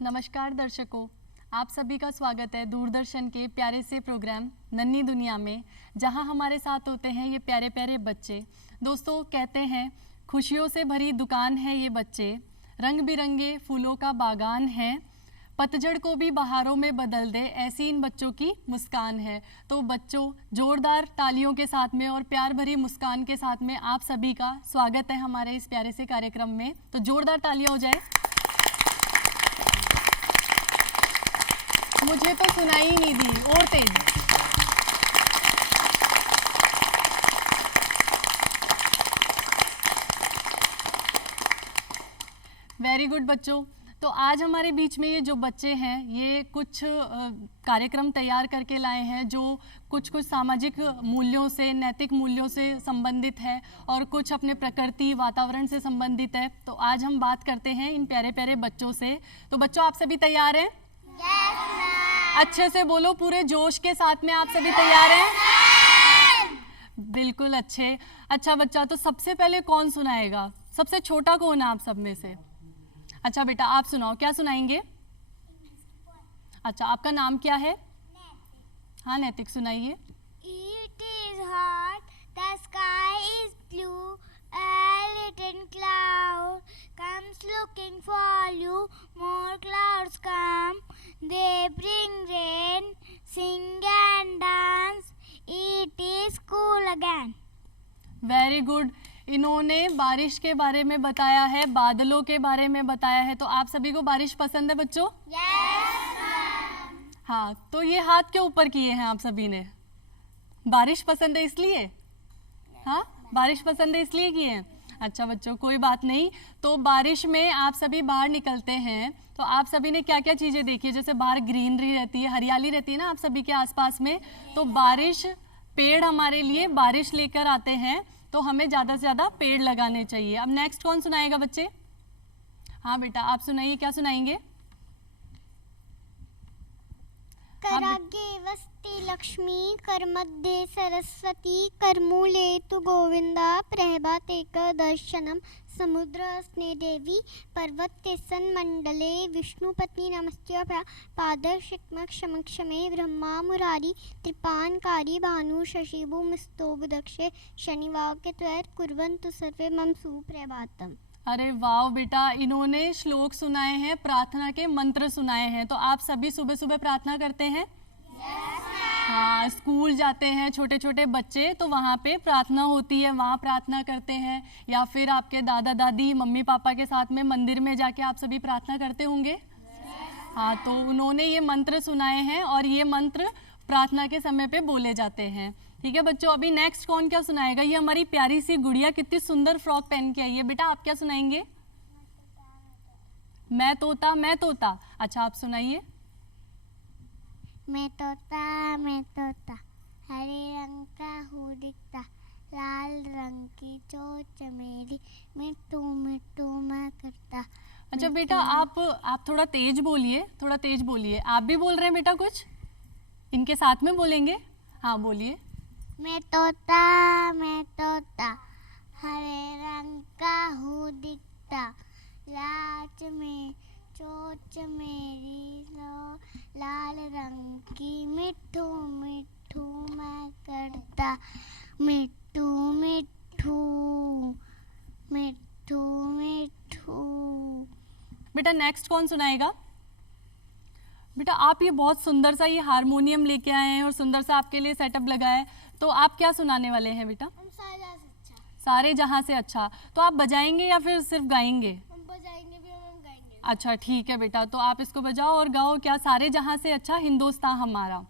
नमस्कार दर्शकों, आप सभी का स्वागत है दूरदर्शन के प्यारे से प्रोग्राम नन्ही दुनिया में, जहां हमारे साथ होते हैं ये प्यारे प्यारे बच्चे। दोस्तों, कहते हैं खुशियों से भरी दुकान है ये बच्चे, रंग बिरंगे फूलों का बागान है, पतझड़ को भी बहारों में बदल दे ऐसी इन बच्चों की मुस्कान है। तो बच्चों, जोरदार तालियों के साथ में और प्यार भरी मुस्कान के साथ में आप सभी का स्वागत है हमारे इस प्यारे से कार्यक्रम में। तो जोरदार तालियां हो जाए। मुझे तो सुनाई ही नहीं दी, और तेज। वेरी गुड बच्चों। तो आज हमारे बीच में ये जो बच्चे हैं ये कुछ कार्यक्रम तैयार करके लाए हैं जो कुछ सामाजिक मूल्यों से, नैतिक मूल्यों से संबंधित है और कुछ अपने प्रकृति वातावरण से संबंधित है। तो आज हम बात करते हैं इन प्यारे प्यारे बच्चों से। तो बच्चों, आप सभी तैयार हैं? अच्छे से बोलो, पूरे जोश के साथ में। आप सभी तैयार हैं? बिल्कुल अच्छे। अच्छा बच्चा, तो सबसे पहले कौन सुनाएगा? सबसे छोटा कौन है आप सब में से? अच्छा बेटा, आप सुनाओ, क्या सुनाएंगे? अच्छा, आपका नाम क्या है? हाँ नैतिक, सुनाइए। It is hot, the sky is blue, a little cloud comes looking for you, more clouds come, they bring rain, sing and dance, it is cool again. Very good. इन्होंने बारिश के बारे में बताया है, बादलों के बारे में बताया है। तो आप सभी को बारिश पसंद है बच्चों? हाँ, तो ये हाथ के ऊपर किए हैं आप सभी ने। बारिश पसंद है इसलिए? हाँ, बारिश पसंद है इसलिए किए हैं। अच्छा बच्चों, कोई बात नहीं। तो बारिश में आप सभी बाहर निकलते हैं तो आप सभी ने क्या क्या चीज़ें देखी है? जैसे बाहर ग्रीनरी रहती है, हरियाली रहती है ना आप सभी के आसपास में। तो बारिश, पेड़ हमारे लिए बारिश लेकर आते हैं, तो हमें ज़्यादा से ज़्यादा पेड़ लगाने चाहिए। अब नेक्स्ट कौन सुनाएगा बच्चे? हाँ बेटा, आप सुनाइए, क्या सुनाएंगे? कराग्रे वसति लक्ष्मी, करमध्ये सरस्वती, करमूले तु गोविंदा, प्रभाते दर्शनम, समुद्रस्ने देवी, पर्वते सन्मंडले, विष्णुपत्नी नमस्ते, पादशिक्मक्षमे, ब्रह्मा मुरारी, त्रिपानकारी, भानु शशि भूमिस्तो बुदक्षे, शनिवाक्य त्वैर कुर्वन्तु सर्वे मम सुप्रभातम। अरे वाह बेटा, इन्होंने श्लोक सुनाए हैं, प्रार्थना के मंत्र सुनाए हैं। तो आप सभी सुबह सुबह प्रार्थना करते हैं? हाँ, स्कूल जाते हैं छोटे छोटे बच्चे तो वहाँ पे प्रार्थना होती है, वहाँ प्रार्थना करते हैं। या फिर आपके दादा दादी, मम्मी पापा के साथ में मंदिर में जाके आप सभी प्रार्थना करते होंगे। हाँ, तो उन्होंने ये मंत्र सुनाए हैं और ये मंत्र प्रार्थना के समय पे बोले जाते हैं। ठीक है बच्चों, अभी नेक्स्ट कौन क्या सुनाएगा? ये हमारी प्यारी सी गुड़िया कितनी सुंदर फ्रॉक पहन के आई है। बेटा, आप क्या सुनाएंगे? मैं तोता, मैं तोता। अच्छा, आप सुनाइए। मैं तोता, हरे रंग का हूँ दिखता, लाल रंग की चोंच मेरी, मिट्टू मिट्टू मैं करता। अच्छा बेटा, आप थोड़ा तेज बोलिए, थोड़ा तेज बोलिए। आप भी बोल रहे हैं बेटा कुछ? इनके साथ में बोलेंगे। हाँ बोलिए। मैं तोता, हरे रंग का हूँ दिखता, लाच में चोंच मेरी, लाल रंग की, मिट्ठू मिट्ठू मैं करता, मिट्टू मिट्ठू मिट्ठू मिट्ठू। बेटा नेक्स्ट कौन सुनाएगा? बेटा, आप ये बहुत सुंदर सा ये हारमोनियम लेके आए हैं और सुंदर सा आपके लिए सेटअप लगाया है, तो आप क्या सुनाने वाले हैं बेटा? सारे जहां से अच्छा। तो आप बजाएंगे या फिर सिर्फ गाएंगे? हम बजाएंगे भी और हम गाएंगे। अच्छा ठीक है बेटा, तो आप इसको बजाओ और गाओ। क्या? सारे जहां से अच्छा हिंदुस्तान हमारा।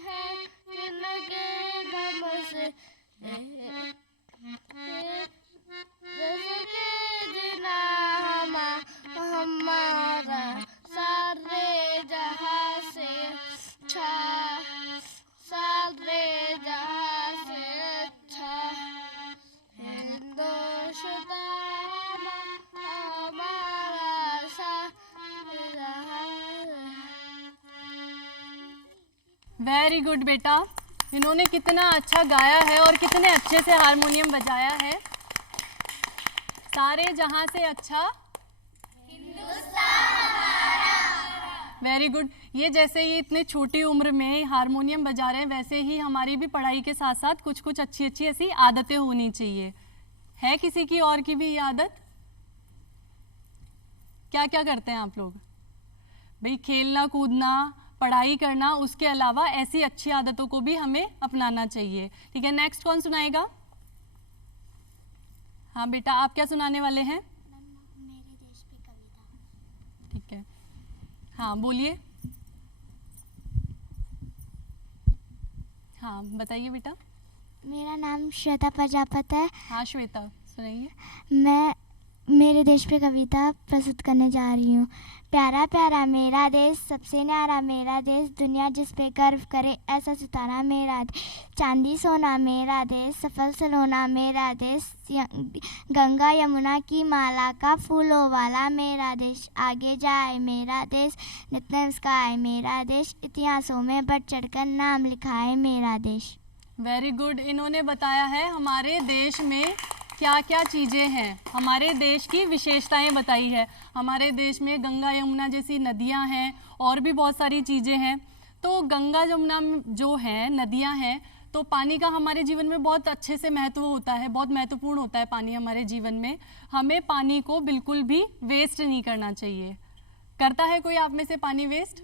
है जिनके दम से जिसके बिना हमारा सारे जहां से अच्छा सारे जहां से अच्छा हिंदुस्तान हमारा सारे जहां वेरी गुड बेटा, इन्होंने कितना अच्छा गाया है और कितने अच्छे से हारमोनियम बजाया है। सारे जहां से अच्छा वेरी गुड। ये जैसे ये इतने छोटी उम्र में हारमोनियम बजा रहे हैं, वैसे ही हमारी भी पढ़ाई के साथ साथ कुछ कुछ अच्छी अच्छी ऐसी आदतें होनी चाहिए। है किसी की और की भी ये आदत? क्या क्या करते हैं आप लोग? भाई खेलना कूदना, पढ़ाई करना, उसके अलावा ऐसी अच्छी आदतों को भी हमें अपनाना चाहिए। ठीक है, नेक्स्ट कौन सुनाएगा? हाँ बेटा, आप क्या सुनाने वाले हैं? मेरे देश पे कविता। ठीक है, हाँ बोलिए। हाँ बताइए बेटा। मेरा नाम श्वेता प्रजापति है। हाँ श्वेता, सुनाइए। मैं मेरे देश पे कविता प्रस्तुत करने जा रही हूँ। प्यारा प्यारा मेरा देश, सबसे न्यारा मेरा देश, दुनिया जिस पे गर्व करे ऐसा सितारा मेरा देश, चांदी सोना मेरा देश, सफल सलोना मेरा देश, गंगा यमुना की माला का फूलों वाला मेरा देश, आगे जाए मेरा देश, नित्य मुस्काए मेरा देश, इतिहासों में बढ़ चढ़कर नाम लिखाए मेरा देश। Very good. इन्होंने बताया है हमारे देश में क्या क्या चीज़ें हैं, हमारे देश की विशेषताएं बताई है। हमारे देश में गंगा यमुना जैसी नदियां हैं और भी बहुत सारी चीज़ें हैं। तो गंगा यमुना जो है, नदियां हैं, तो पानी का हमारे जीवन में बहुत अच्छे से महत्व होता है, बहुत महत्वपूर्ण होता है पानी हमारे जीवन में। हमें पानी को बिल्कुल भी वेस्ट नहीं करना चाहिए। करता है कोई आप में से पानी वेस्ट?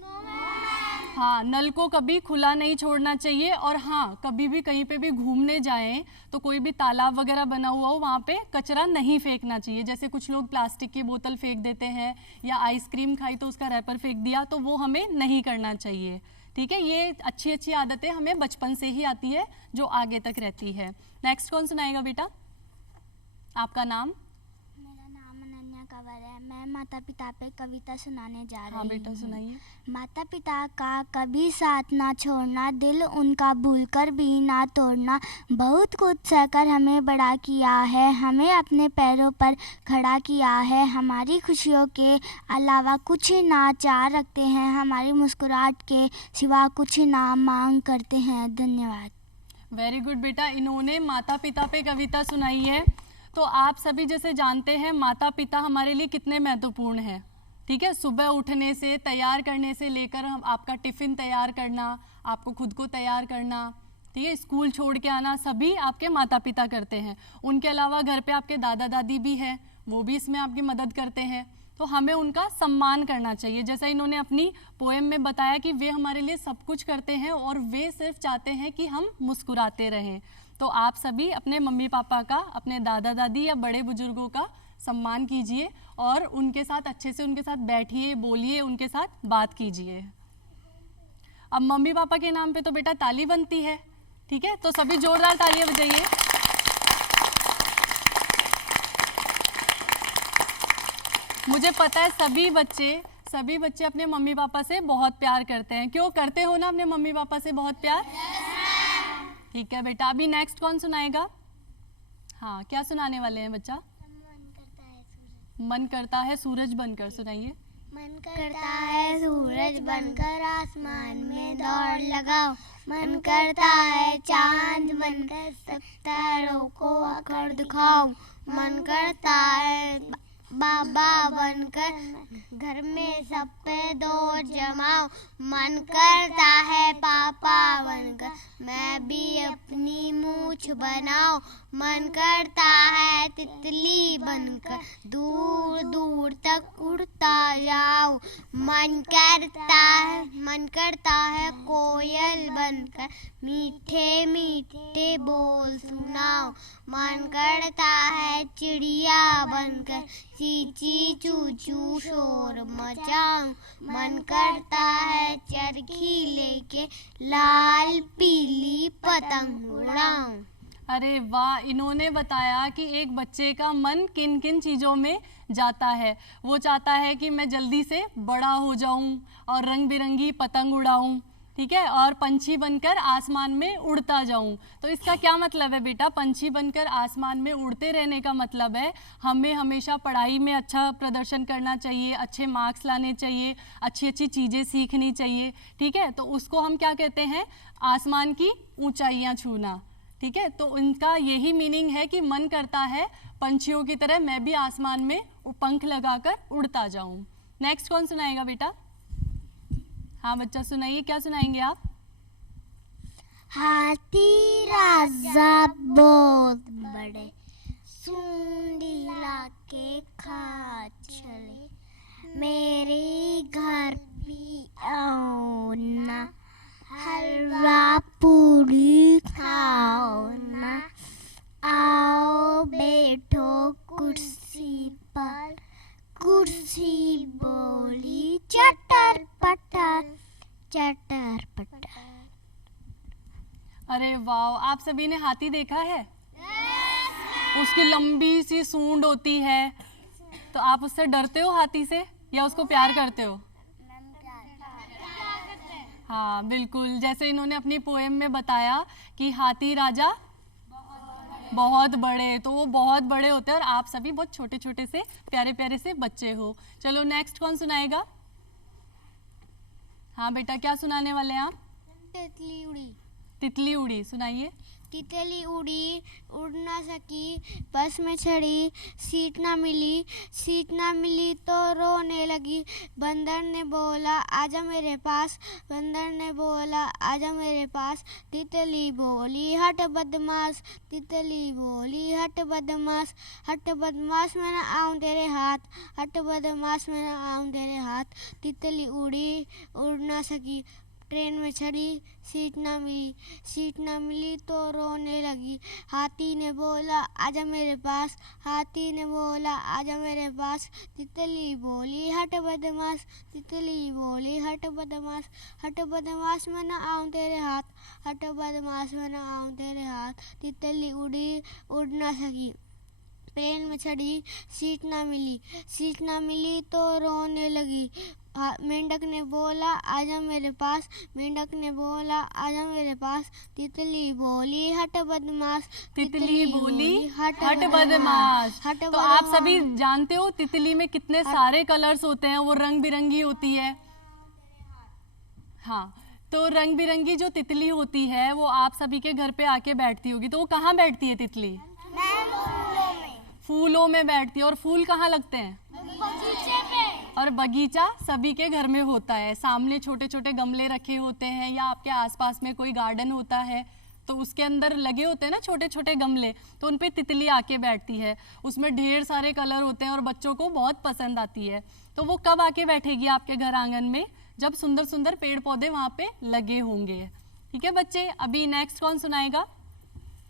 हाँ, नल को कभी खुला नहीं छोड़ना चाहिए। और हाँ, कभी भी कहीं पे भी घूमने जाएं तो कोई भी तालाब वगैरह बना हुआ हो, वहाँ पे कचरा नहीं फेंकना चाहिए। जैसे कुछ लोग प्लास्टिक की बोतल फेंक देते हैं या आइसक्रीम खाई तो उसका रैपर फेंक दिया, तो वो हमें नहीं करना चाहिए। ठीक है, ये अच्छी अच्छी आदतें हमें बचपन से ही आती है जो आगे तक रहती है। नेक्स्ट कौन सुनाएगा बेटा? आपका नाम? मेरा नाम अनन्या कंवर है। मैं माता पिता पे कविता सुनाने जा रही हूँ। हाँ बेटा, सुनाइए। माता पिता का कभी साथ ना छोड़ना, दिल उनका भूलकर भी ना तोड़ना, बहुत कुछ सहकर हमें बड़ा किया है, हमें अपने पैरों पर खड़ा किया है, हमारी खुशियों के अलावा कुछ ना चाह रखते हैं, हमारी मुस्कुराहट के सिवा कुछ ना मांग करते हैं। धन्यवाद। वेरी गुड बेटा, इन्होंने माता पिता पे कविता सुनाई है। तो आप सभी जैसे जानते हैं माता पिता हमारे लिए कितने महत्वपूर्ण हैं। ठीक है, सुबह उठने से, तैयार करने से लेकर हम आपका टिफ़िन तैयार करना, आपको खुद को तैयार करना, ठीक है, स्कूल छोड़ के आना, सभी आपके माता पिता करते हैं। उनके अलावा घर पे आपके दादा दादी भी हैं, वो भी इसमें आपकी मदद करते हैं। तो हमें उनका सम्मान करना चाहिए। जैसा इन्होंने अपनी पोएम में बताया कि वे हमारे लिए सब कुछ करते हैं और वे सिर्फ चाहते हैं कि हम मुस्कुराते रहें। तो आप सभी अपने मम्मी पापा का, अपने दादा दादी या बड़े बुजुर्गों का सम्मान कीजिए और उनके साथ अच्छे से उनके साथ बैठिए, बोलिए, उनके साथ बात कीजिए। अब मम्मी पापा के नाम पे तो बेटा ताली बनती है। ठीक है, तो सभी जोरदार तालियां बजाइए। मुझे पता है सभी बच्चे अपने मम्मी पापा से बहुत प्यार करते हैं। क्यों करते हो ना अपने मम्मी पापा से बहुत प्यार? ठीक है बेटा, अभी नेक्स्ट कौन सुनाएगा? हाँ, क्या सुनाने वाले हैं बच्चा? मन करता है सूरज बनकर, सुनाइए। मन करता है सूरज बनकर आसमान में दौड़ लगाओ, मन करता है चांद बनकर सब तारों को आकर दिखाओ, मन करता है बाबा बनकर घर में सब पे दौड़ जमाओ, मन करता है पापा बनकर मैं भी अपनी मूंछ कुछ बनाओ, मन करता है तितली बनकर दूर दूर तक उड़ता जाओ। मन करता है कोयल बनकर मीठे मीठे बोल सुनाओ। मन करता है चिड़िया बनकर चींची चूचू शोर मचाऊं। मन करता है चरखी लेके लाल पीली पतंग उड़ाऊं। अरे वाह, इन्होंने बताया कि एक बच्चे का मन किन किन चीज़ों में जाता है। वो चाहता है कि मैं जल्दी से बड़ा हो जाऊं और रंग बिरंगी पतंग उड़ाऊं, ठीक है, और पंछी बनकर आसमान में उड़ता जाऊं। तो इसका क्या मतलब है बेटा? पंछी बनकर आसमान में उड़ते रहने का मतलब है हमें हमेशा पढ़ाई में अच्छा प्रदर्शन करना चाहिए, अच्छे मार्क्स लाने चाहिए, अच्छी अच्छी चीज़ें सीखनी चाहिए, ठीक है। तो उसको हम क्या कहते हैं? आसमान की ऊंचाइयां छूना, ठीक है। तो इनका यही मीनिंग है कि मन करता है पंछियों की तरह मैं भी आसमान में पंख लगाकर उड़ता जाऊं। नेक्स्ट कौन सुनाएगा बेटा? हाँ बच्चा सुनाइए, क्या सुनाएंगे आप? हाथी राजा बहुत बड़े, सूंड हिला के खा चले, मेरे घर भी आओ ना, हलवा पूरी खाओ ना। आओ बैठो कुर्सी पर, कुर्सी बोली चटर पटर चटर पटर। अरे वाह, आप सभी ने हाथी देखा है? उसकी लंबी सी सूंड होती है, तो आप उससे डरते हो हाथी से या उसको प्यार करते हो? हाँ बिल्कुल, जैसे इन्होंने अपनी पोएम में बताया कि हाथी राजा बहुत बड़े, तो वो बहुत बड़े होते हैं और आप सभी बहुत छोटे छोटे से प्यारे प्यारे से बच्चे हो। चलो नेक्स्ट कौन सुनाएगा? हाँ बेटा, क्या सुनाने वाले हैं आप? तितली उड़ी, तितली उड़ी सुनाइए। तितली उड़ी उड़ ना सकी, बस में चढ़ी सीट ना मिली तो रोने लगी। बंदर ने बोला आजा मेरे पास, बंदर ने बोला आजा मेरे पास। तितली बोली हट बदमाश, तितली बोली हट बदमाश, हट बदमाश मैं ना आऊं तेरे हाथ, हट बदमाश मैं ना आऊं तेरे हाथ। तितली उड़ी उड़ ना सकी, ट्रेन में चढ़ी सीट ना मिली तो रोने लगी। हाथी ने बोला आजा मेरे पास, हाथी ने बोला आजा मेरे पास। तितली बोली हट बदमाश, तितली बोली हट बदमाश, हट बदमाश मैं ना आऊं तेरे हाथ, हट बदमाश मैं ना आऊं तेरे हाथ। तितली उड़ी उड़ ना सकी, ट्रेन में चढ़ी सीट ना मिली तो रोने लगी। मेंढक ने बोला आजा मेरे पास, मेंढक ने बोला आजा मेरे पास। तितली बोली हट बदमाश, तितली बोली हट बदमाश। तो आप सभी जानते हो तितली में कितने सारे कलर्स होते हैं, वो रंग बिरंगी होती है। हाँ, तो रंग बिरंगी जो तितली होती है वो आप सभी के घर पे आके बैठती होगी। तो वो कहाँ बैठती है तितली? फूलों में बैठती है। और फूल कहाँ लगते हैं? बगीचे पे। और बगीचा सभी के घर में होता है। सामने छोटे छोटे गमले रखे होते हैं या आपके आसपास में कोई गार्डन होता है तो उसके अंदर लगे होते हैं ना छोटे छोटे गमले, तो उन पे तितली आके बैठती है। उसमें ढेर सारे कलर होते हैं और बच्चों को बहुत पसंद आती है। तो वो कब आके बैठेगी आपके घर आंगन में? जब सुंदर सुंदर पेड़ पौधे वहाँ पे लगे होंगे। ठीक है बच्चे, अभी नेक्स्ट कौन सुनाएगा?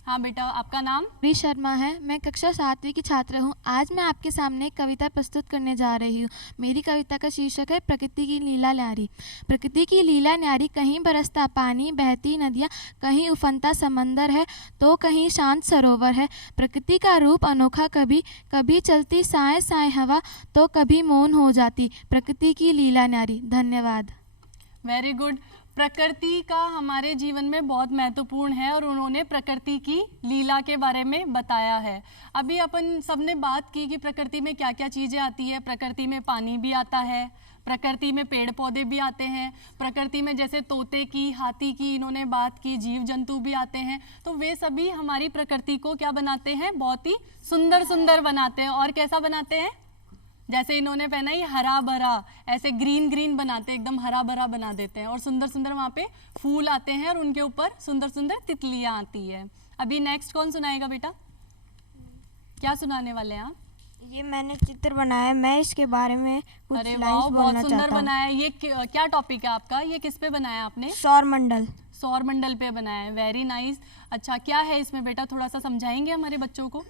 हाँ बेटा, आपका नाम? वी शर्मा है। मैं कक्षा 7वीं की छात्र हूँ। आज मैं आपके सामने एक कविता प्रस्तुत करने जा रही हूँ। मेरी कविता का शीर्षक है प्रकृति की लीला न्यारी। प्रकृति की लीला न्यारी, कहीं बरसता पानी, बहती नदियाँ, कहीं उफनता समंदर है तो कहीं शांत सरोवर है। प्रकृति का रूप अनोखा, कभी कभी चलती साए साए हवा तो कभी मौन हो जाती। प्रकृति की लीला न्यारी। धन्यवाद। Very good. प्रकृति का हमारे जीवन में बहुत महत्वपूर्ण है और उन्होंने प्रकृति की लीला के बारे में बताया है। अभी अपन सबने बात की कि प्रकृति में क्या क्या चीज़ें आती है। प्रकृति में पानी भी आता है, प्रकृति में पेड़ पौधे भी आते हैं, प्रकृति में जैसे तोते की, हाथी की इन्होंने बात की, जीव जंतु भी आते हैं। तो वे सभी हमारी प्रकृति को क्या बनाते हैं? बहुत ही सुंदर सुंदर बनाते हैं। और कैसा बनाते हैं? जैसे इन्होंने पहना ही हरा भरा, ऐसे ग्रीन ग्रीन बनाते हैं, एकदम हरा भरा बना देते हैं। और सुंदर सुंदर वहाँ पे फूल आते हैं और उनके ऊपर सुंदर सुंदर तितलियाँ आती है। अभी नेक्स्ट कौन सुनाएगा बेटा? क्या सुनाने वाले हैं आप? ये मैंने चित्र बनाया है, मैं इसके बारे में कुछ अरे वाह, लाइंस बहुत बोलना सुंदर चाहता हूँ। बनाया है। ये क्या टॉपिक है आपका? ये किस पे बनाया आपने? सौर मंडल। सौर मंडल पे बनाया है, वेरी नाइस। अच्छा, क्या है इसमें बेटा, थोड़ा सा समझाएंगे हमारे बच्चों को?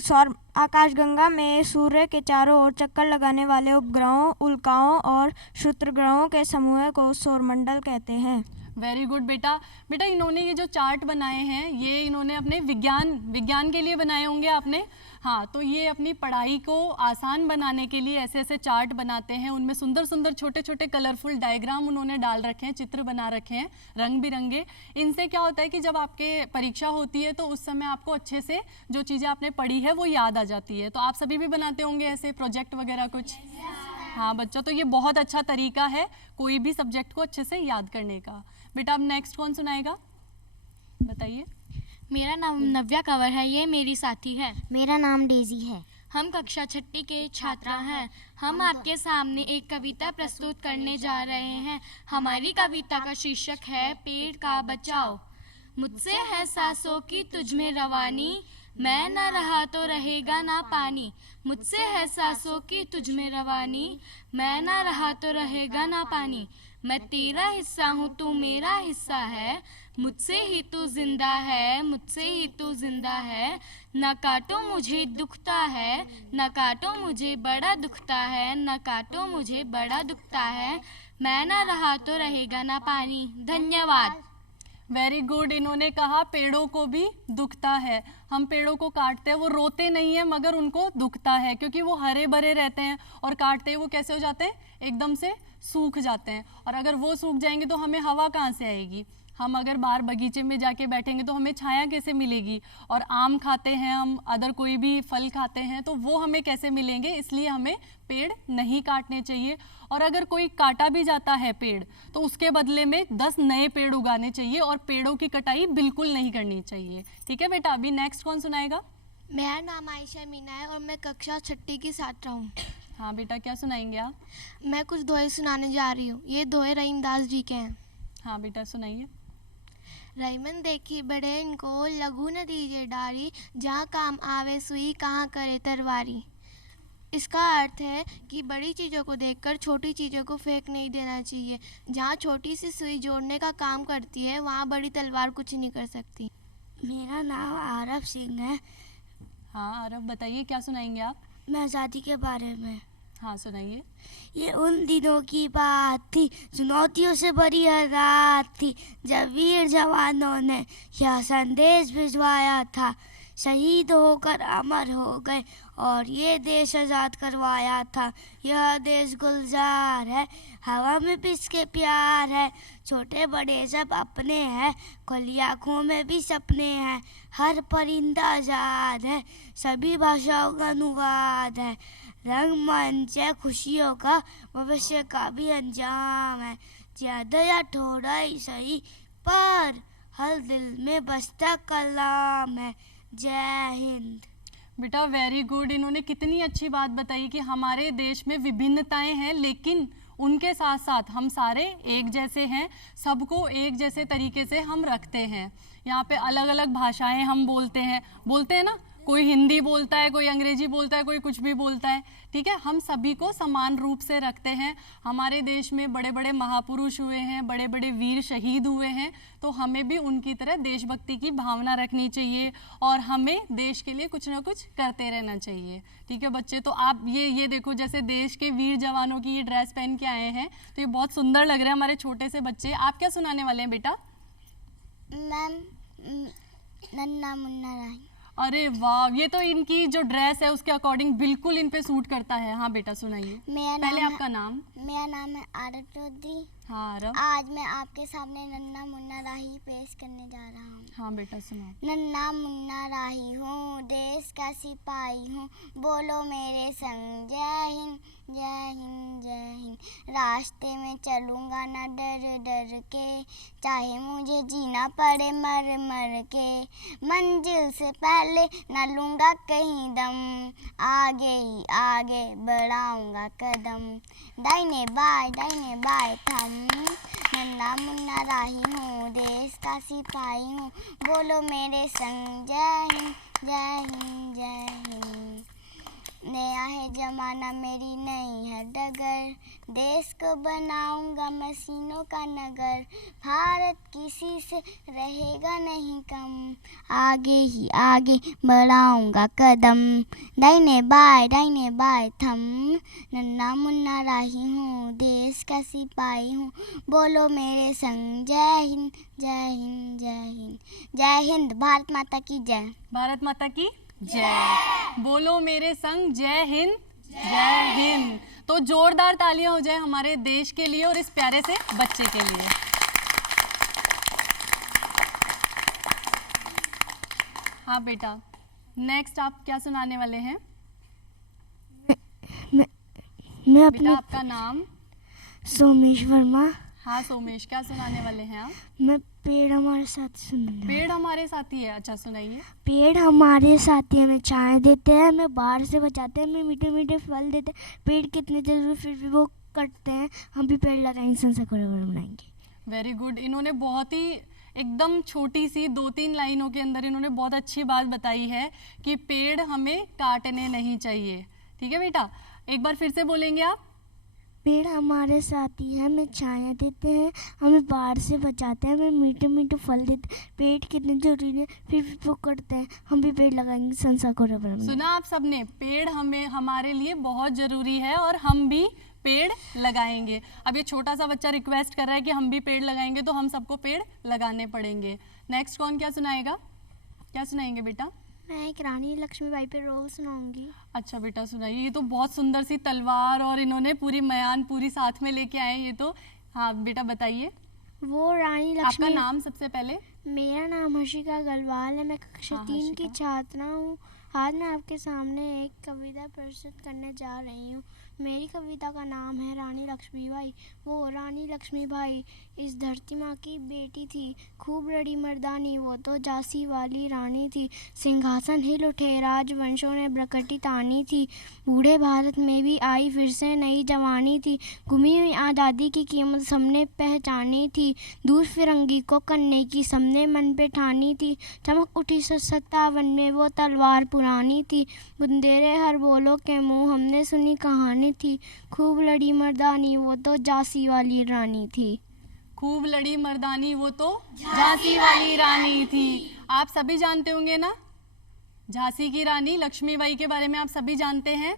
सौर आकाशगंगा में सूर्य के चारों ओर चक्कर लगाने वाले उपग्रहों, उल्काओं और क्षुद्रग्रहों के समूह को सौरमंडल कहते हैं। वेरी गुड बेटा। बेटा इन्होंने ये जो चार्ट बनाए हैं, ये इन्होंने अपने विज्ञान के लिए बनाए होंगे आपने। हाँ, तो ये अपनी पढ़ाई को आसान बनाने के लिए ऐसे ऐसे चार्ट बनाते हैं, उनमें सुंदर सुंदर छोटे छोटे कलरफुल डायग्राम उन्होंने डाल रखे हैं, चित्र बना रखे हैं रंग बिरंगे। इनसे क्या होता है कि जब आपके परीक्षा होती है तो उस समय आपको अच्छे से जो चीज़ें आपने पढ़ी है वो याद आ जाती है। तो आप सभी भी बनाते होंगे ऐसे प्रोजेक्ट वगैरह कुछ? हाँ बच्चों, तो ये बहुत अच्छा तरीका है कोई भी सब्जेक्ट को अच्छे से याद करने का। बेटा अब नेक्स्ट कौन सुनाएगा, बताइए? मेरा नाम नव्या कंवर है, ये मेरी साथी है। मेरा नाम डेजी है। हम कक्षा 6 के छात्रा हैं। हम आपके सामने एक कविता प्रस्तुत करने जा रहे हैं। हमारी कविता का शीर्षक है पेड़ का बचाव। मुझसे है सांसों की तुझ में रवानी, मैं न रहा तो रहेगा ना पानी। मुझसे है सांसों की तुझ में रवानी, मैं न रहा तो रहेगा ना पानी। मैं तेरा हिस्सा हूँ, तू मेरा हिस्सा है, मुझसे ही तू जिंदा है, मुझसे ही तू जिंदा है। न काटो मुझे दुखता है, न काटो मुझे बड़ा दुखता है, न काटो मुझे बड़ा दुखता है। मैं न रहा तो रहेगा ना पानी। धन्यवाद। Very good. इन्होंने कहा पेड़ों को भी दुखता है। हम पेड़ों को काटते हैं, वो रोते नहीं है मगर उनको दुखता है, क्योंकि वो हरे भरे रहते हैं और काटते ही वो कैसे हो जाते हैं, एकदम से सूख जाते हैं। और अगर वो सूख जाएंगे तो हमें हवा कहाँ से आएगी? हम अगर बाहर बगीचे में जाके बैठेंगे तो हमें छाया कैसे मिलेगी? और आम खाते हैं हम, अदर कोई भी फल खाते हैं तो वो हमें कैसे मिलेंगे? इसलिए हमें पेड़ नहीं काटने चाहिए। और अगर कोई काटा भी जाता है पेड़ तो उसके बदले में 10 नए पेड़ उगाने चाहिए और पेड़ों की कटाई बिल्कुल नहीं करनी चाहिए। ठीक है बेटा, अभी नेक्स्ट कौन सुनाएगा? मेरा नाम आयशा मीना है और मैं कक्षा 6 की छात्रा हूँ। हाँ बेटा, क्या सुनाएंगे आप? मैं कुछ दोहे सुनाने जा रही हूँ। ये दोहे रहीमदास जी के हैं। हाँ बेटा सुनाइए। रहीमन देखी बड़े इनको, लघु न दीजिए डारी, जहाँ काम आवे सुई कहाँ करे तरवारी। इसका अर्थ है कि बड़ी चीज़ों को देखकर छोटी चीज़ों को फेंक नहीं देना चाहिए। जहाँ छोटी सी सुई जोड़ने का काम करती है वहाँ बड़ी तलवार कुछ नहीं कर सकती। मेरा नाम आरव सिंह है। हाँ आरव, बताइए क्या सुनाएंगे आप? मैं आज़ादी के बारे में। हाँ सुनाइए। ये उन दिनों की बात थी, चुनौतियों से भरी हर रात थी, जब वीर जवानों ने यह संदेश भिजवाया था, शहीद होकर अमर हो गए और ये देश आज़ाद करवाया था। यह देश गुलजार है, हवा में पिसके प्यार है, छोटे बड़े सब अपने हैं, खुली आँखों में भी सपने हैं। हर परिंदा आज़ाद है, सभी भाषाओं का अनुवाद है, रंगमंच है खुशियों का, भविष्य का भी अंजाम है। ज़्यादा या थोड़ा ही सही पर हर दिल में बसता कलाम है। जय हिंद। बेटा वेरी गुड। इन्होंने कितनी अच्छी बात बताई कि हमारे देश में विभिन्नताएं हैं लेकिन उनके साथ साथ हम सारे एक जैसे हैं, सबको एक जैसे तरीके से हम रखते हैं। यहाँ पे अलग अलग भाषाएं हम बोलते हैं ना, कोई हिंदी बोलता है, कोई अंग्रेजी बोलता है, कोई कुछ भी बोलता है। ठीक है, हम सभी को समान रूप से रखते हैं। हमारे देश में बड़े बड़े महापुरुष हुए हैं, बड़े बड़े वीर शहीद हुए हैं, तो हमें भी उनकी तरह देशभक्ति की भावना रखनी चाहिए और हमें देश के लिए कुछ ना कुछ करते रहना चाहिए। ठीक है बच्चे, तो आप ये देखो, जैसे देश के वीर जवानों की ये ड्रेस पहन के आए हैं तो ये बहुत सुंदर लग रहे हैं हमारे छोटे से बच्चे। आप क्या सुनाने वाले हैं बेटा? मैम नन्ना मुन्ना राही। अरे वाह, ये तो इनकी जो ड्रेस है उसके अकॉर्डिंग बिल्कुल इन पे सूट करता है। हाँ बेटा सुनाइए। पहले आपका नाम? मेरा नाम है आरव चौधरी। हाँ आरव। आज मैं आपके सामने नन्ना मुन्ना राही पेश करने जा रहा हूँ। हाँ बेटा सुनाओ। नन्ना मुन्ना राही हूँ, देश का सिपाही हूँ, बोलो मेरे संग जय हिंद जय हिंद जय हिंद। रास्ते में चलूँगा ना डर डर के, चाहे मुझे जीना पड़े मर मर के, मंजिल से पहले न लूँगा कहीं दम, आगे ही आगे बढ़ाऊँगा कदम, दाहिने बाएं थाम नन्ना मुन्ना राही हूँ, देश का सिपाही हूँ, बोलो मेरे संग जय हिंद जय हिंद जय हिंद। नया है जमाना मेरी नई है डगर, देश को बनाऊंगा मशीनों का नगर, भारत किसी से रहेगा नहीं कम, आगे ही आगे बढ़ाऊंगा कदम, दाहिने बाएं थम। नन्ना मुन्ना राही हूँ, देश का सिपाही हूँ, बोलो मेरे संग जय हिंद जय हिंद जय हिंद। जय हिंद, भारत माता की जय। भारत माता की जय। बोलो मेरे संग जय हिंद जय हिंद। तो जोरदार तालियां हो जाए हमारे देश के लिए और इस प्यारे से बच्चे के लिए। हाँ बेटा, नेक्स्ट आप क्या सुनाने वाले हैं? मैं बेटा आपका नाम? सोमेश वर्मा। हाँ सोमेश, क्या सुनाने वाले हैं आप? मैं पेड़ हमारे साथ सुनने। पेड़ हमारे साथी है, अच्छा सुनाइए। पेड़ हमारे साथी हमें छाया देते हैं, हमें बाहर से बचाते हैं, हमें मीठे मीठे फल देते हैं। पेड़ कितने जरूरी फिर भी वो कटते हैं, हम भी पेड़ लगाएंगे, संसार को बड़ा बनाएंगे। Very good. इन्होंने बहुत ही एकदम छोटी सी 2-3 लाइनों के अंदर इन्होंने बहुत अच्छी बात बताई है कि पेड़ हमें काटने नहीं चाहिए। ठीक है बेटा, एक बार फिर से बोलेंगे आप? पेड़ हमारे साथी हैं, हमें छाया देते हैं, हमें बाहर से बचाते हैं, हमें मीठे मीठे फल देते हैं। पेड़ कितने जरूरी है फिर भी वो कटते हैं, हम भी पेड़ लगाएंगे, संसार को बड़ा बनाएंगे। सुना आप सबने, पेड़ हमें हमारे लिए बहुत ज़रूरी है और हम भी पेड़ लगाएंगे। अब ये छोटा सा बच्चा रिक्वेस्ट कर रहा है कि हम भी पेड़ लगाएंगे, तो हम सबको पेड़ लगाने पड़ेंगे। नेक्स्ट कौन क्या सुनाएगा? क्या सुनाएंगे बेटा? मैं एक रानी लक्ष्मीबाई पे रोल सुनाऊंगी। अच्छा बेटा सुनाइए। ये तो बहुत सुंदर सी तलवार और इन्होंने पूरी म्यान पूरी साथ में लेके आए ये तो। हाँ बेटा बताइए। वो रानी आपका लक्ष्मी। नाम सबसे पहले? मेरा नाम हर्षिका गलवाल है, मैं कक्षा हाँ, 3 की हर्षिका। छात्रा हूँ। आज मैं आपके सामने एक कविता प्रस्तुत करने जा रही हूँ। मेरी कविता का नाम है रानी लक्ष्मीबाई। वो रानी लक्ष्मीबाई इस धरती माँ की बेटी थी, खूब बड़ी मर्दानी, वो तो झांसी वाली रानी थी। सिंहासन हिल उठे, राजवंशों ने प्रकटी तानी थी, बूढ़े भारत में भी आई फिर से नई जवानी थी। गुमी हुई आज़ादी की कीमत सबने पहचानी थी, दूर फिरंगी को करने की सबने मन पे ठानी थी। चमक उठी 57 में वो तलवार पुरानी थी, बुंदेरे हर बोलो के मुँह हमने सुनी कहानी थी। खूब लड़ी मर्दानी, वो तो झांसी वाली रानी थी। खूब लड़ी मर्दानी, वो तो झांसी वाली रानी थी। आप सभी जानते होंगे ना झांसी की रानी लक्ष्मीबाई के बारे में? आप सभी जानते हैं?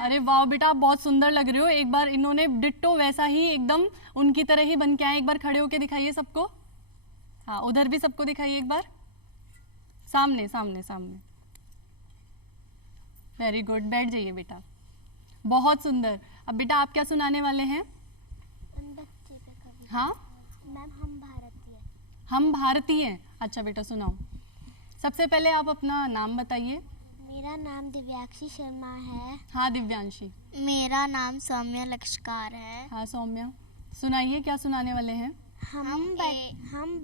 अरे वाह बेटा, आप बहुत सुंदर लग रहे हो। एक बार इन्होंने डिट्टो वैसा ही एकदम उनकी तरह ही बन के आए। एक बार खड़े होके दिखाइए सबको। हाँ उधर भी सबको दिखाइए एक बार, सामने सामने सामने। वेरी गुड, बैठ जाइए बेटा, बहुत सुंदर। अब बेटा आप क्या सुनाने वाले हैं? हाँ मैम हम भारतीय। हम भारतीय हैं। अच्छा बेटा सुनाओ। सबसे पहले आप अपना नाम बताइए। मेरा नाम दिव्यांशी शर्मा है। हाँ दिव्यांशी। मेरा नाम सौम्या लक्ष्कार है। हाँ सौम्या, सुनाइए क्या सुनाने वाले हैं? हम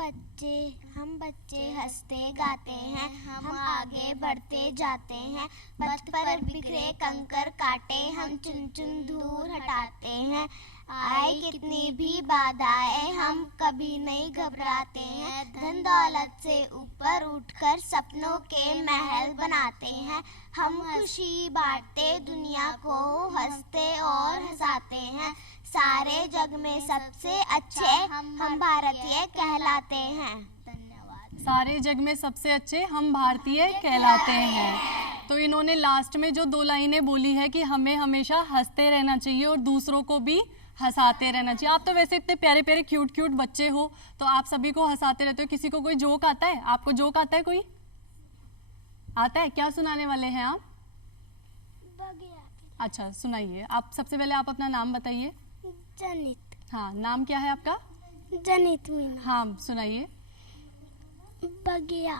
बच्चे हंसते गाते हैं, हम आगे बढ़ते जाते हैं, पथ पर बिखरे कंकर काटे हम चुन चुन धूल हटाते हैं। आए कितनी भी बाधाएं हम कभी नहीं घबराते हैं, धन दौलत से ऊपर उठकर सपनों के महल बनाते हैं। हम खुशी बांटते दुनिया को, हंसते और हंसाते हैं, सारे जग में सबसे अच्छे हम भारतीय कहलाते हैं। धन्यवाद। सारे जग में सबसे अच्छे हम भारतीय कहलाते हैं। तो इन्होंने लास्ट में जो 2 लाइनें बोली है कि हमें हमेशा हंसते रहना चाहिए और दूसरों को भी हंसाते रहना चाहिए। आप तो वैसे इतने प्यारे प्यारे क्यूट क्यूट बच्चे हो, तो आप सभी को हंसाते रहते हो। किसी को कोई जोक आता है? आपको जोक आता है? कोई आता है? क्या सुनाने वाले हैं आप? अच्छा सुनाइए। आप सबसे पहले आप अपना नाम बताइए। जनित। हाँ नाम क्या है आपका? जनित मीना। हाँ सुनाइए। बगिया।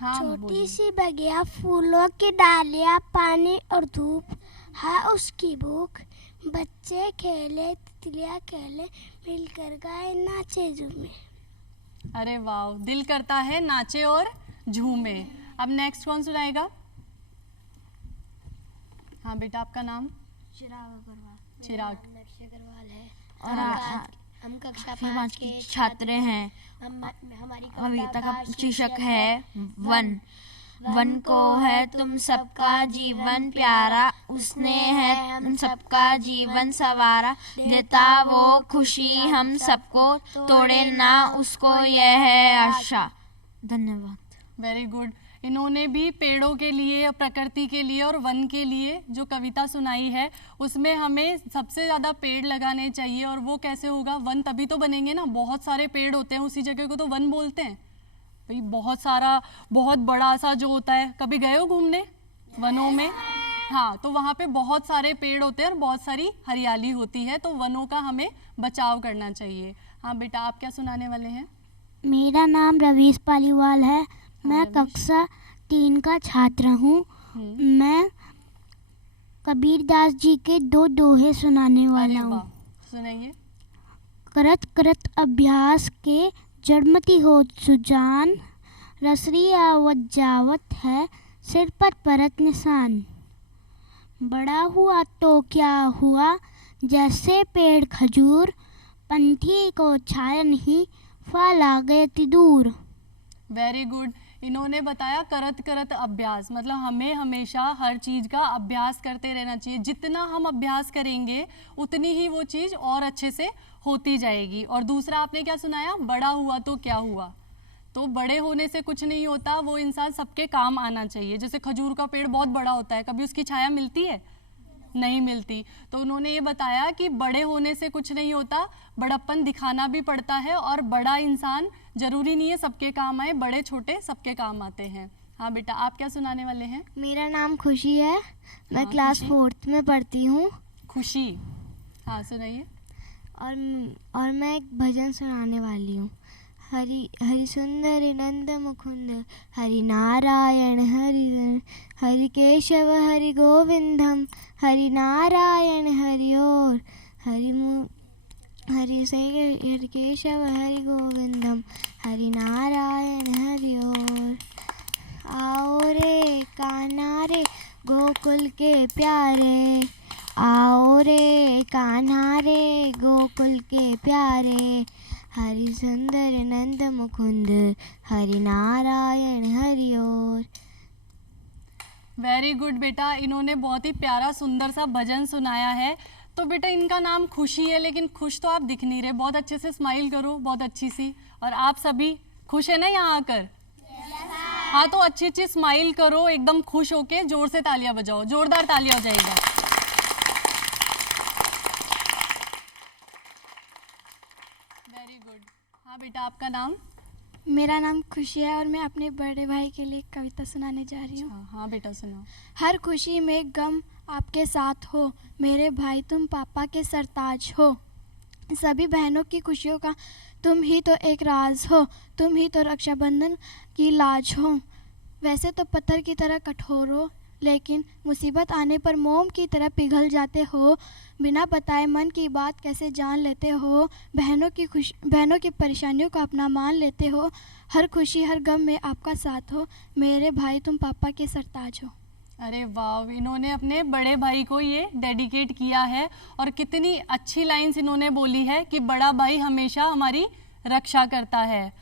हाँ छोटी बोलिए। सी बगिया, फूलों की डालियाँ, पानी और धूप है उसकी भूख। बच्चे खेले, तितलियाँ खेले, मिलकर गाए नाचे झूमे। अरे वाह, दिल करता है नाचे और झूमे। अब नेक्स्ट कौन सुनाएगा? हाँ बेटा आपका नाम? चिराग अग्रवाल। चिराग। नर्सी अग्रवाल है। हम कक्षा कक्षा 5 के के छात्र हैं। हमारी कविता का शीर्षक है वन। वन को है तुम सबका जीवन प्यारा, उसने है हम सबका जीवन सवारा, देता वो खुशी हम सबको, तोड़े ना उसको यह है आशा। धन्यवाद। Very good. इन्होंने भी पेड़ों के लिए, प्रकृति के लिए और वन के लिए जो कविता सुनाई है, उसमें हमें सबसे ज़्यादा पेड़ लगाने चाहिए। और वो कैसे होगा? वन तभी तो बनेंगे ना, बहुत सारे पेड़ होते हैं, उसी जगह को तो वन बोलते हैं भाई। बहुत सारा, बहुत बड़ा सा जो होता है, कभी गए हो घूमने वनों में? हाँ, तो वहाँ पे बहुत सारे पेड़ होते हैं और बहुत सारी हरियाली होती है, तो वनों का हमें बचाव करना चाहिए। हाँ बेटा, आप क्या सुनाने वाले हैं? मेरा नाम रवीश पालीवाल है। मैं रवीश। कक्षा 3 का छात्र हूँ। मैं कबीरदास जी के 2 दोहे सुनाने अरे वाला हूँ। वाह, सुनाइए। करत करत अभ्यास के जड़मती हो सुजान, रसरी आवत जावत है सिर पर परत निशान। बड़ा हुआ तो क्या हुआ जैसे पेड़ खजूर, पंथी को छाया नहीं फल आ गए ति दूर। Very good. इन्होंने बताया करत करत अभ्यास, मतलब हमें हमेशा हर चीज़ का अभ्यास करते रहना चाहिए। जितना हम अभ्यास करेंगे उतनी ही वो चीज़ और अच्छे से होती जाएगी। और दूसरा आपने क्या सुनाया? बड़ा हुआ तो क्या हुआ। तो बड़े होने से कुछ नहीं होता, वो इंसान सबके काम आना चाहिए। जैसे खजूर का पेड़ बहुत बड़ा होता है, कभी उसकी छाया मिलती है? नहीं मिलती। तो उन्होंने ये बताया कि बड़े होने से कुछ नहीं होता, बड़प्पन दिखाना भी पड़ता है। और बड़ा इंसान जरूरी नहीं है सबके काम आए, बड़े छोटे सबके काम आते हैं। हाँ बेटा, आप क्या सुनाने वाले हैं? मेरा नाम खुशी है। मैं हाँ, क्लास खुशी। 4th में पढ़ती हूँ। खुशी। हाँ सुनाइए। और मैं एक भजन सुनाने वाली हूँ। हरि हरि सुंदर नंद मुकुंद, हरि नारायण हरि हरि केशव हरि गोविंदम, हरि नारायण हरि और हरि केशव हरि गोविंदम, हरि नारायण हरि और। आओ रे कान्हा रे गोकुल के प्यारे, आओ रे कान्हा रे गोकुल के प्यारे, हरि सुंदर नंद मुकुंद, हरि नारायण हरि और। वेरी गुड बेटा, इन्होंने बहुत ही प्यारा सुंदर सा भजन सुनाया है। तो बेटा इनका नाम खुशी है, लेकिन खुश तो आप दिख नहीं रहे। बहुत अच्छे से स्माइल करो, बहुत अच्छी सी। और आप सभी खुश है ना यहाँ आकर? हाँ, तो अच्छी अच्छी स्माइल करो, एकदम खुश होके जोर से तालियां बजाओ। जोरदार तालियां हो जाएगा। Very good. हाँ बेटा, आपका नाम? मेरा नाम खुशी है और मैं अपने बड़े भाई के लिए एक कविता सुनाने जा रही हूँ। हाँ बेटा सुनाओ। हर खुशी में गम आपके साथ हो, मेरे भाई तुम पापा के सरताज हो। सभी बहनों की खुशियों का तुम ही तो एक राज हो, तुम ही तो रक्षाबंधन की लाज हो। वैसे तो पत्थर की तरह कठोर हो, लेकिन मुसीबत आने पर मोम की तरह पिघल जाते हो। बिना बताए मन की बात कैसे जान लेते हो, बहनों की परेशानियों को अपना मान लेते हो। हर खुशी हर गम में आपका साथ हो, मेरे भाई तुम पापा के सरताज हो। अरे वाह, इन्होंने अपने बड़े भाई को ये डेडिकेट किया है। और कितनी अच्छी लाइंस इन्होंने बोली है कि बड़ा भाई हमेशा हमारी रक्षा करता है।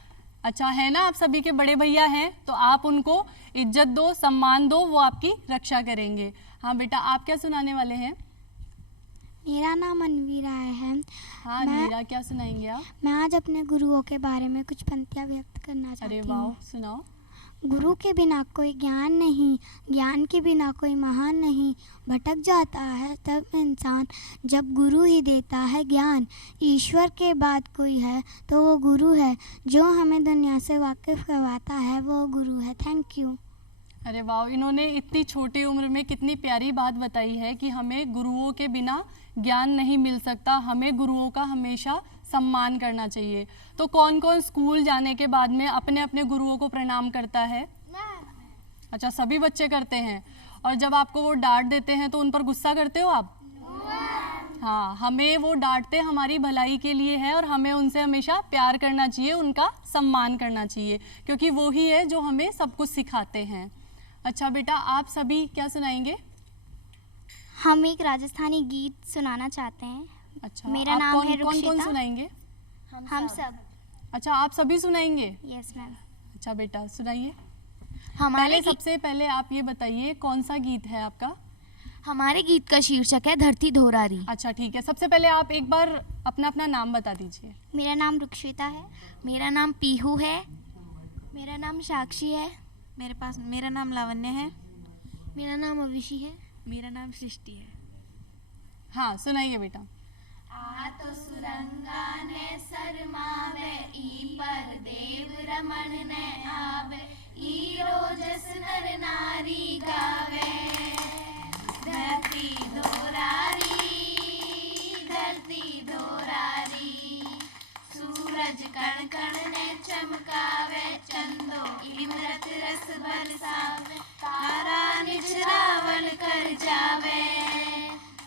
अच्छा है ना, आप सभी के बड़े भैया हैं तो आप उनको इज्जत दो, सम्मान दो, वो आपकी रक्षा करेंगे। हाँ बेटा, आप क्या सुनाने वाले हैं? मेरा नाम अनवीरा है। हाँ नीरा, क्या सुनाएंगे आप? मैं आज अपने गुरुओं के बारे में कुछ पंक्तियाँ व्यक्त करना चाहती अरे हूँ। वाह, सुनाओ। गुरु के बिना कोई ज्ञान नहीं, ज्ञान के बिना कोई महान नहीं। भटक जाता है तब इंसान जब गुरु ही देता है ज्ञान। ईश्वर के बाद कोई है तो वो गुरु है, जो हमें दुनिया से वाकिफ करवाता है वो गुरु है। Thank you. अरे वाह, इन्होंने इतनी छोटी उम्र में कितनी प्यारी बात बताई है कि हमें गुरुओं के बिना ज्ञान नहीं मिल सकता, हमें गुरुओं का हमेशा सम्मान करना चाहिए। तो कौन कौन स्कूल जाने के बाद में अपने अपने गुरुओं को प्रणाम करता है? अच्छा, सभी बच्चे करते हैं। और जब आपको वो डांट देते हैं तो उन पर गुस्सा करते हो आप? हाँ, हमें वो डांटते हमारी भलाई के लिए है और हमें उनसे हमेशा प्यार करना चाहिए, उनका सम्मान करना चाहिए, क्योंकि वो ही है जो हमें सब कुछ सिखाते हैं। अच्छा बेटा, आप सभी क्या सुनाएंगे? हम एक राजस्थानी गीत सुनाना चाहते हैं। अच्छा, मेरा आप नाम है कौन कौन रुक्षिता। सुनाएंगे? हम सब। अच्छा, आप सभी सुनाएंगे? Yes ma'am. अच्छा बेटा, सुनाइए। हमारे सबसे पहले आप ये बताइए कौन सा गीत है आपका? हमारे गीत का शीर्षक है धरती धोरारी। अच्छा ठीक है, सबसे पहले आप एक बार अपना अपना नाम बता दीजिए। मेरा नाम रुक्षिता है। मेरा नाम पीहू है। मेरा नाम साक्षी है। मेरा नाम लावण्य है। मेरा नाम अविशी है। मेरा नाम सृष्टि है। हाँ, सुनाइए बेटा। आ तो सुरंगा ने सरमावे ई पर देव रमन ने आवे ई रोजस नर नारी गावे धरती धोरारी सूरज कण कण ने चमकावे चंदो इमरत रस बरसावे तारा निज रावण कर जावे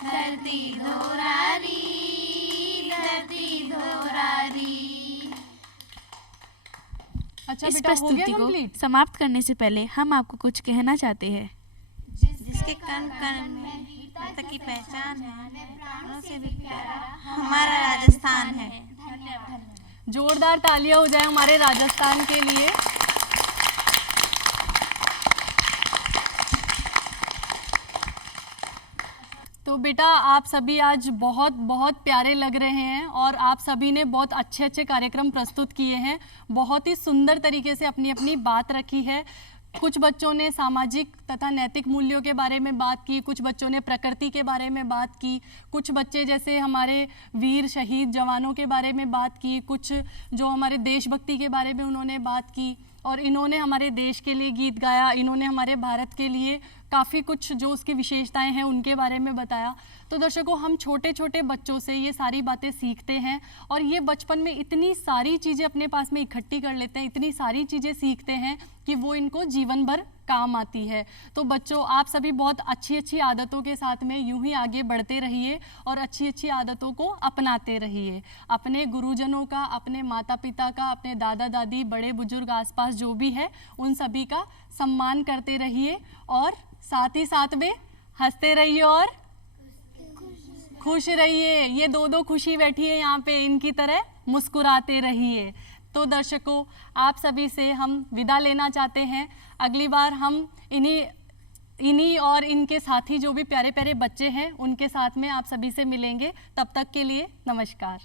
धरती धोरारी अच्छा इस बेटा, हो गया प्रस्तुति को कंप्लीट? समाप्त करने से पहले हम आपको कुछ कहना चाहते हैं। जिसके कण कण में वीरता की पहचान है, प्राणों से भी प्यारा हमारा राजस्थान है। जोरदार तालियां हो जाए हमारे राजस्थान के लिए। तो बेटा, आप सभी आज बहुत बहुत प्यारे लग रहे हैं और आप सभी ने बहुत अच्छे अच्छे कार्यक्रम प्रस्तुत किए हैं। बहुत ही सुंदर तरीके से अपनी अपनी बात रखी है। कुछ बच्चों ने सामाजिक तथा नैतिक मूल्यों के बारे में बात की, कुछ बच्चों ने प्रकृति के बारे में बात की, कुछ बच्चे जैसे हमारे वीर शहीद जवानों के बारे में बात की, कुछ जो हमारे देशभक्ति के बारे में उन्होंने बात की, और इन्होंने हमारे देश के लिए गीत गाया। इन्होंने हमारे भारत के लिए काफ़ी कुछ जो उसकी विशेषताएं हैं उनके बारे में बताया। तो दर्शकों, हम छोटे छोटे बच्चों से ये सारी बातें सीखते हैं और ये बचपन में इतनी सारी चीज़ें अपने पास में इकट्ठी कर लेते हैं, इतनी सारी चीज़ें सीखते हैं कि वो इनको जीवन भर काम आती है। तो बच्चों, आप सभी बहुत अच्छी अच्छी आदतों के साथ में यूं ही आगे बढ़ते रहिए और अच्छी अच्छी आदतों को अपनाते रहिए। अपने गुरुजनों का, अपने माता पिता का, अपने दादा दादी, बड़े बुजुर्ग आसपास जो भी है, उन सभी का सम्मान करते रहिए और साथ ही साथ में हंसते रहिए और खुश रहिए। ये दो खुशी बैठी है यहाँ पे, इनकी तरह मुस्कुराते रहिए। तो आप सभी से हम विदा लेना चाहते हैं। अगली बार हम इन्हीं और इनके साथी जो भी प्यारे प्यारे बच्चे हैं उनके साथ में आप सभी से मिलेंगे। तब तक के लिए नमस्कार।